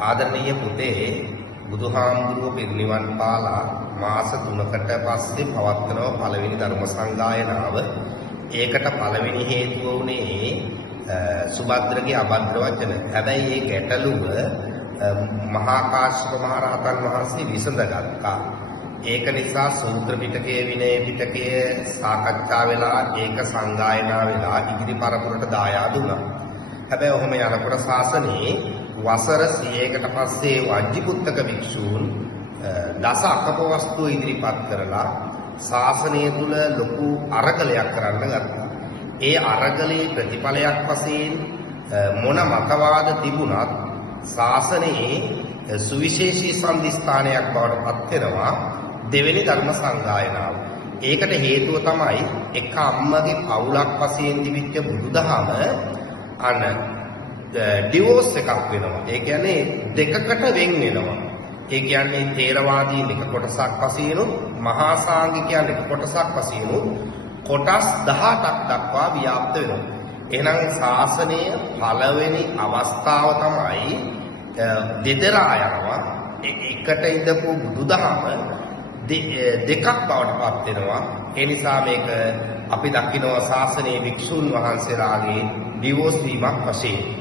ආදරණීය පුතේ බුදුහාමුදුරුවෝ පිරිනිවන් පාලා මාස 3කට පස්සේ පවත්වන පළවෙනි ධර්ම සංගායනාව. ඒකට පළවෙනි හේතුව උනේ සුභද්‍රගේ අභද්‍ර වචන. හැබැයි ඒ ගැටලුව මහා කාශ්‍යප මහ රහතන් වහන්සේ විසඳගත්තා. ඒක නිසා සූත්‍ර පිටකයේ විනය පිටකයේ සාකච්ඡා වෙලා ඒක සංගායනා වෙලා ඉදිරි පරපුරට දායාද වුණා. හැබැයි ඔහොම යනකොට ශාසනයේ වසර 100කට පස්සේ වජ්ජිපුත්තක භික්ෂූන් දස අකපවස්තු ඉදිරිපත් කරලා ශාසනය තුල ලොකු අරගලයක් කරන්න ගත්තා. ඒ අරගලේ ප්‍රතිඵලයක් වශයෙන් මොන මතවාද තිබුණත් ශාසනයේ සුවිශේෂී සම්දිස්ථානයක් බවට පත් වෙනවා දෙවෙනි ධර්ම සංගායනාව. ඒකට හේතුව තමයි එක අම්මගේ පවුලක් වශයෙන් තිබිච්ච බුදුදහම අන ඩිවෝස් එකක් වෙනවා. ඒ කියන්නේ දෙකකට වෙන් වෙනවා. ඒ කියන්නේ ථේරවාදීන් එක කොටසක් වශයෙන් මහා සාංඝිකයන් එක කොටසක් වශයෙන් කොටස් 18ක් දක්වා ව්‍යාප්ත වෙනවා. එහෙනම් ශාසනය පළවෙනි අවස්ථාව තමයි දෙදරා යනවා. එකට ඉඳපු බුදුදහම දෙකක් බවට පත් වෙනවා. ඒ නිසා මේක අපි දකිනවා ශාසනයේ වික්ෂුන් වහන්සේලාගේ ඩිවෝස් වීමක් වශයෙන්.